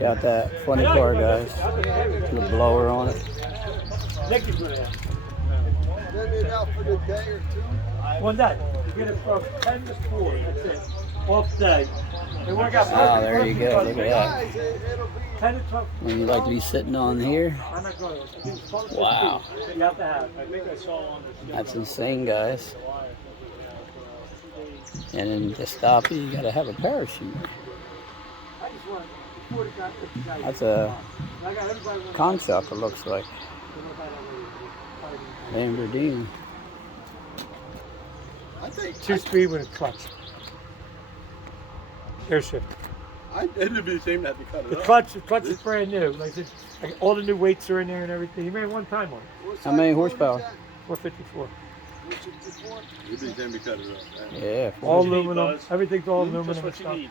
Got that funny car, guys. The blower on it. Thank you for that. Send it out for the day or two. One day. You get it from 10 to 4. That's it. Off day. Oh, there you go. Look at that. 10 to 12. When you like to be sitting on here. I'm not going to. Wow. You have to have. I think I saw on the. That's insane, guys. And then to stop you gotta have a parachute. That's a conchuck, it looks like. Lamborghini. I think 2-speed with a clutch. Air shift. It'd be the same that they cut it The up. clutch is brand new. Like I said, all the new weights are in there and everything. He ran one time on it. How many horsepower? 454. It'd be the same they cut it up. Yeah. All aluminum. Everything's all aluminum Just and what you stuff. need.